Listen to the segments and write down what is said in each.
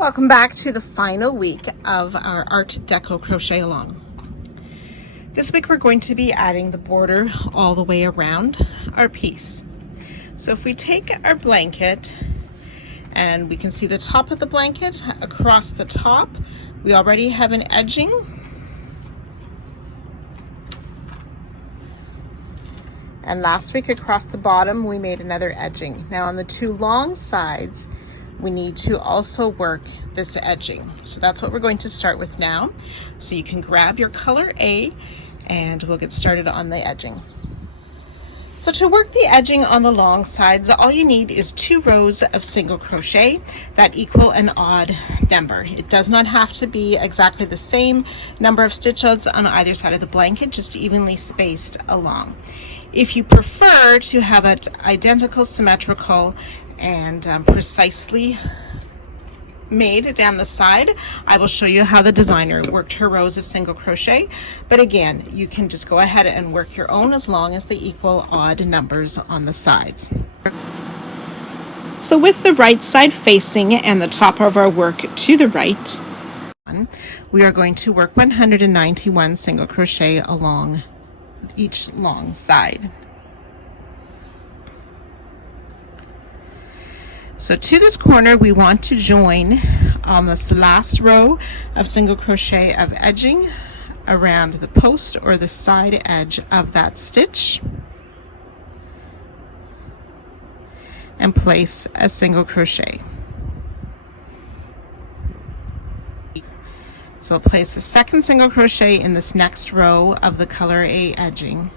Welcome back to the final week of our Art Deco Crochet Along. This week we're going to be adding the border all the way around our piece. So if we take our blanket and we can see the top of the blanket, across the top we already have an edging. And last week across the bottom we made another edging. Now on the two long sides we need to also work this edging. So that's what we're going to start with now. So you can grab your color A and we'll get started on the edging. So to work the edging on the long sides, all you need is 2 rows of single crochet that equal an odd number. It does not have to be exactly the same number of stitches on either side of the blanket, just evenly spaced along. If you prefer to have it identical, symmetrical, and precisely made down the side, I will show you how the designer worked her rows of single crochet. But again, you can just go ahead and work your own as long as they equal odd numbers on the sides. So with the right side facing and the top of our work to the right, we are going to work 191 single crochet along each long side. So to this corner we want to join on this last row of single crochet of edging around the post or the side edge of that stitch and place a single crochet. So I'll place a second single crochet in this next row of the color A edging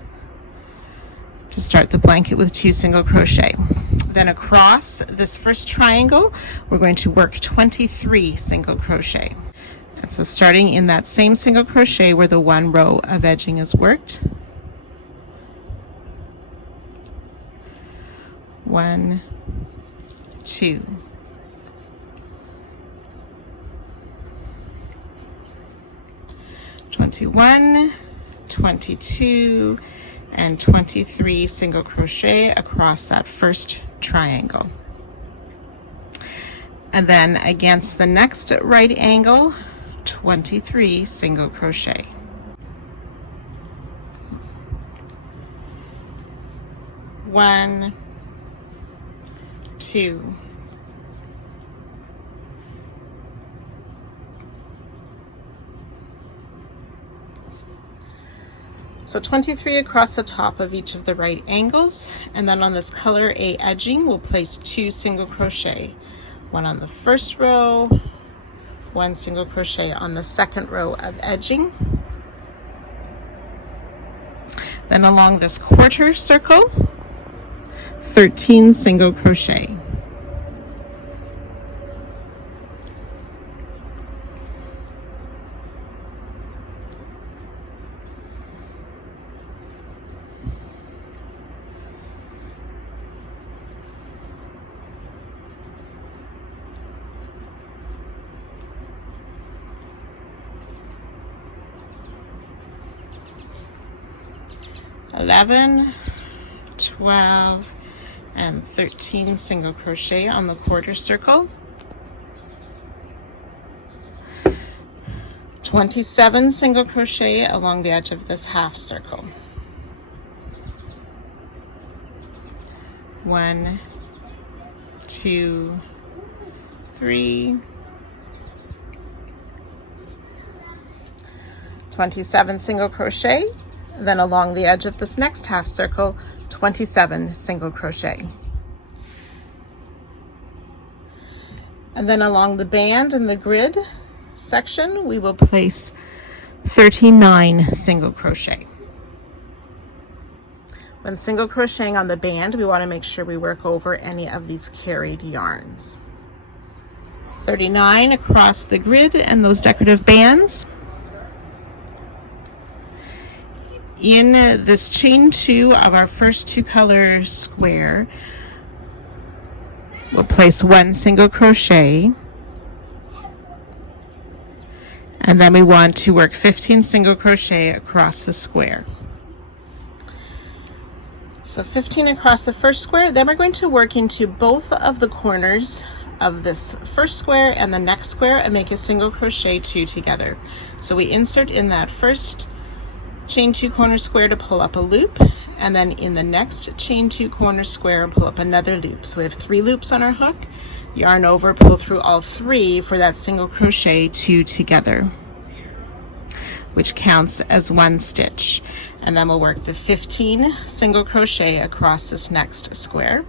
to start the blanket with 2 single crochet. Then across this first triangle we're going to work 23 single crochet. And so starting in that same single crochet where the 1 row of edging is worked, 1, 2, 21, 22, and 23 single crochet across that first triangle. And then against the next right angle, 23 single crochet. One, 2, so 23 across the top of each of the right angles, and then on this color A edging we'll place 2 single crochet, 1 on the first row, 1 single crochet on the second row of edging. Then along this quarter circle, 13 single crochet. (11), 12, and 13 single crochet on the quarter circle. 27 single crochet along the edge of this half circle. 1, 2, 3, 27 single crochet. Then along the edge of this next half circle, 27 single crochet. And then along the band and the grid section, we will place 39 single crochet. When single crocheting on the band, we want to make sure we work over any of these carried yarns. 39 across the grid and those decorative bands. In this chain 2 of our first 2 color square, we'll place 1 single crochet, and then we want to work 15 single crochet across the square. So 15 across the first square, then we're going to work into both of the corners of this first square and the next square and make a single crochet 2 together. So we insert in that first chain 2 corner square to pull up a loop, and then in the next chain 2 corner square and pull up another loop. So we have 3 loops on our hook, yarn over, pull through all 3 for that single crochet 2 together, which counts as 1 stitch. And then we'll work the 15 single crochet across this next square.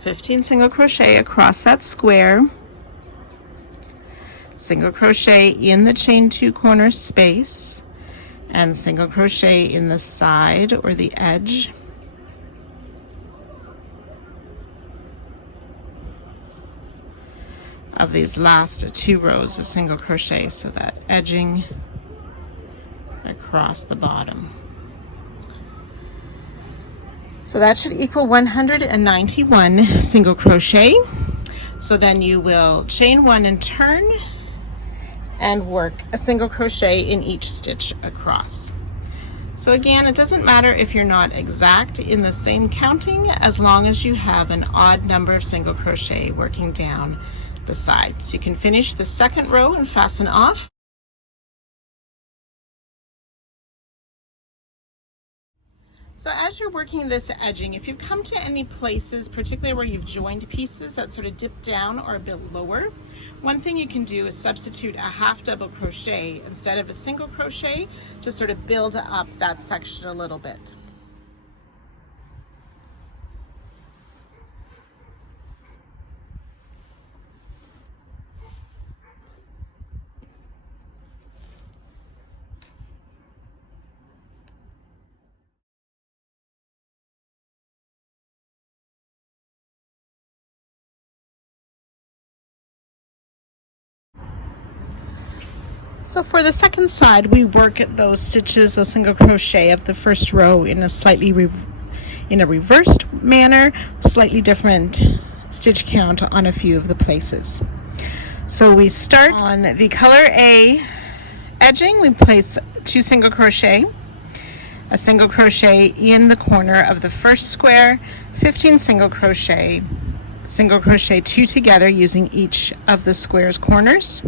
15 single crochet across that square, single crochet in the chain 2 corner space, and single crochet in the side or the edge. Of these last 2 rows of single crochet, so that edging across the bottom. So that should equal 191 single crochet. So then you will chain 1 and turn and work a single crochet in each stitch across. So again, it doesn't matter if you're not exact in the same counting, as long as you have an odd number of single crochet working down the side. So you can finish the second row and fasten off. So as you're working this edging, if you've come to any places, particularly where you've joined pieces that sort of dip down or a bit lower, one thing you can do is substitute a half double crochet instead of a single crochet to sort of build up that section a little bit. So for the second side, we work those stitches, those single crochet of the first row in a slightly reversed manner, slightly different stitch count on a few of the places. So we start on the color A edging. We place 2 single crochet, a single crochet in the corner of the first square, 15 single crochet 2 together using each of the square's corners,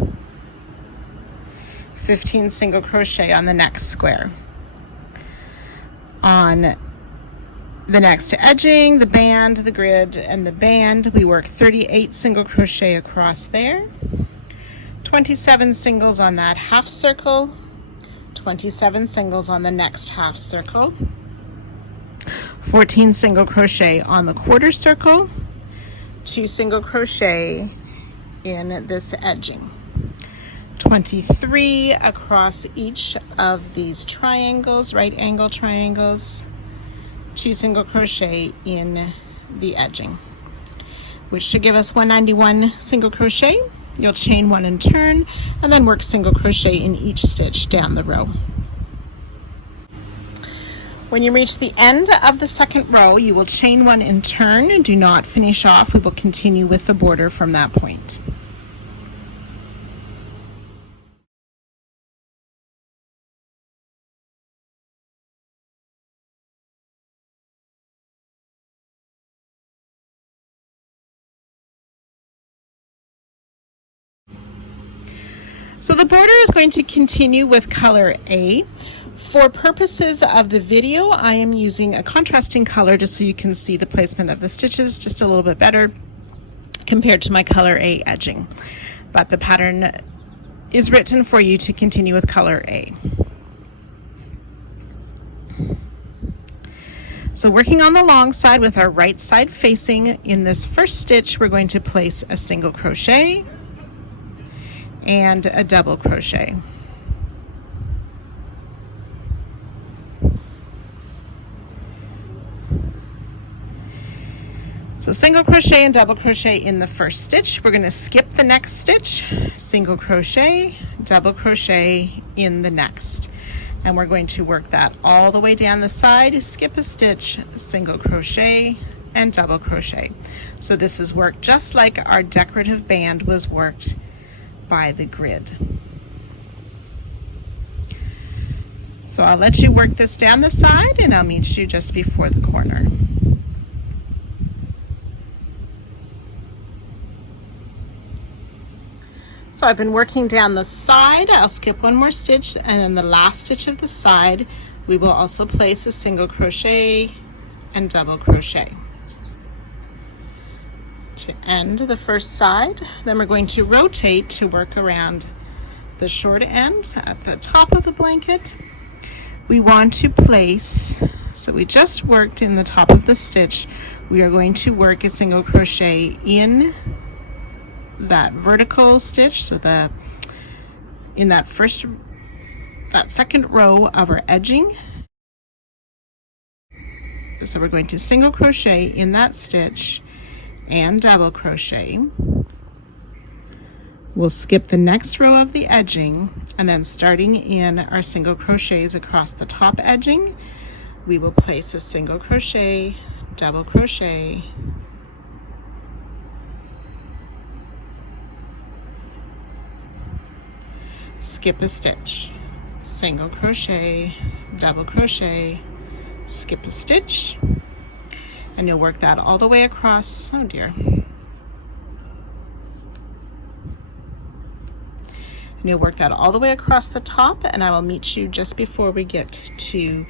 15 single crochet on the next square. On the next edging, the band, the grid, and the band, we work 38 single crochet across there, 27 singles on that half circle, 27 singles on the next half circle, 14 single crochet on the quarter circle, 2 single crochet in this edging, 23 across each of these triangles, right angle triangles, 2 single crochet in the edging, which should give us 191 single crochet. You'll chain 1 and turn, and then work single crochet in each stitch down the row. When you reach the end of the second row, you will chain 1 and turn. Do not finish off. We will continue with the border from that point. So the border is going to continue with color A. For purposes of the video, I am using a contrasting color just so you can see the placement of the stitches just a little bit better compared to my color A edging. But the pattern is written for you to continue with color A. So working on the long side with our right side facing, in this first stitch we're going to place a single crochet and a double crochet. So single crochet and double crochet in the first stitch. We're going to skip the next stitch, single crochet, double crochet in the next. And we're going to work that all the way down the side, skip a stitch, single crochet, and double crochet. So this is worked just like our decorative band was worked by the grid. So I'll let you work this down the side, and I'll meet you just before the corner. So I've been working down the side. I'll skip one more stitch, and then the last stitch of the side we will also place a single crochet and double crochet to end the first side. Then we're going to rotate to work around the short end at the top of the blanket. We want to place, so we just worked in the top of the stitch, we are going to work a single crochet in that vertical stitch, so in that second row of our edging. So we're going to single crochet in that stitch and double crochet. We'll skip the next row of the edging, and then starting in our single crochets across the top edging, we will place a single crochet, double crochet, skip a stitch, single crochet, double crochet, skip a stitch, and you'll work that all the way across. Oh dear. And you'll work that all the way across the top, and I will meet you just before we get to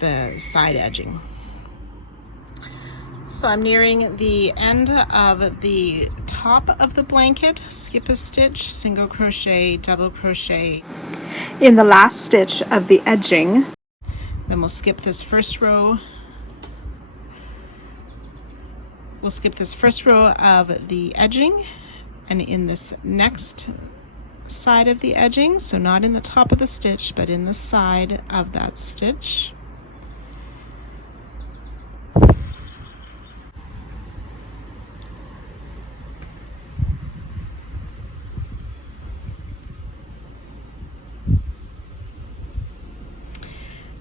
the side edging. So I'm nearing the end of the top of the blanket. Skip a stitch, single crochet, double crochet in the last stitch of the edging. Then we'll skip this first row. We'll skip this first row of the edging, and in this next side of the edging, so not in the top of the stitch but in the side of that stitch,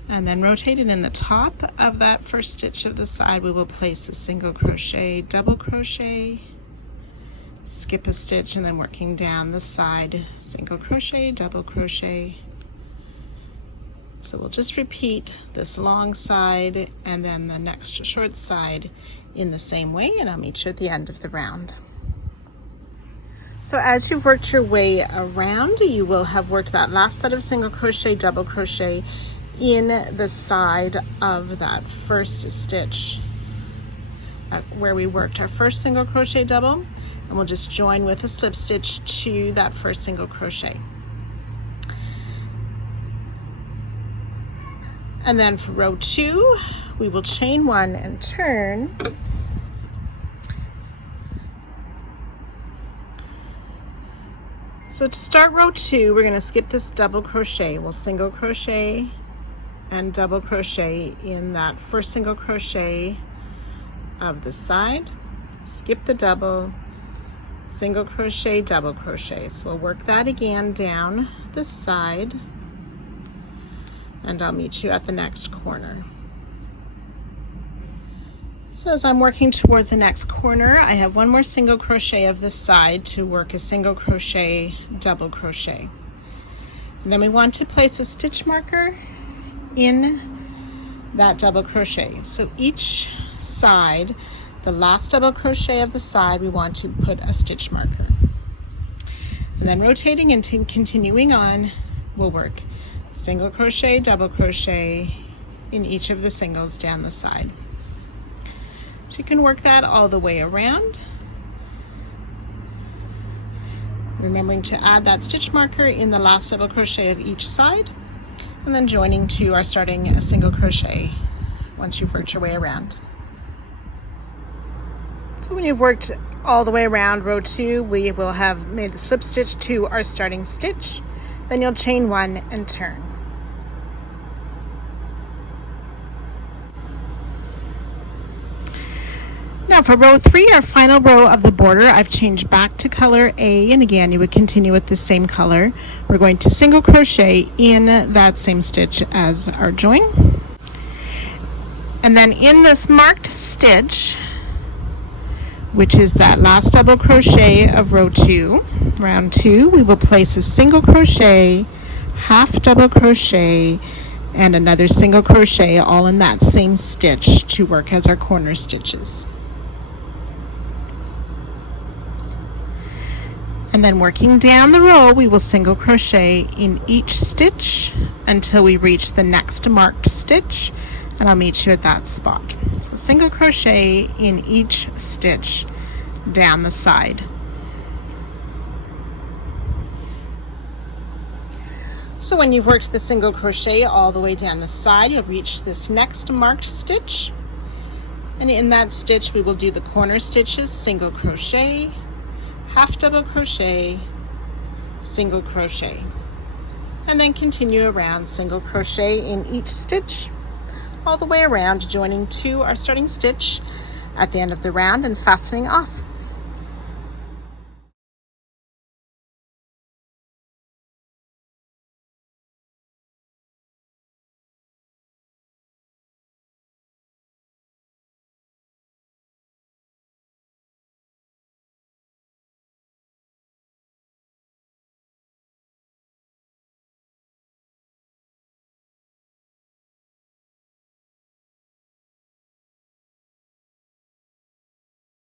and then rotated in the top of that first stitch of the side, we will place a single crochet, double crochet, skip a stitch, and then working down the side, single crochet, double crochet. So we'll just repeat this long side and then the next short side in the same way, and I'll meet you at the end of the round. So as you've worked your way around, you will have worked that last set of single crochet, double crochet in the side of that first stitch where we worked our first single crochet double, and we'll just join with a slip stitch to that first single crochet. And then for row 2, we will chain 1 and turn. So to start row 2, we're going to skip this double crochet. We'll single crochet and double crochet in that first single crochet of the side, skip the double, single crochet, double crochet. So we'll work that again down this side, and I'll meet you at the next corner. So as I'm working towards the next corner, I have one more single crochet of this side to work a single crochet, double crochet. And then we want to place a stitch marker in that double crochet. So each side, the last double crochet of the side, we want to put a stitch marker. And then rotating and continuing on, we'll work single crochet, double crochet in each of the singles down the side. So you can work that all the way around, remembering to add that stitch marker in the last double crochet of each side, and then joining to our starting a single crochet once you've worked your way around. So when you've worked all the way around row 2, we will have made the slip stitch to our starting stitch. Then you'll chain 1 and turn. Now for row 3, our final row of the border, I've changed back to color A, and again you would continue with the same color. We're going to single crochet in that same stitch as our join. And then in this marked stitch, which is that last double crochet of row 2, round 2, we will place a single crochet, half double crochet, and another single crochet all in that same stitch to work as our corner stitches. And then working down the row, we will single crochet in each stitch until we reach the next marked stitch, and I'll meet you at that spot. So single crochet in each stitch down the side. So when you've worked the single crochet all the way down the side, you'll reach this next marked stitch, and in that stitch we will do the corner stitches, single crochet, half double crochet, single crochet, and then continue around single crochet in each stitch all the way around, joining to our starting stitch at the end of the round and fastening off.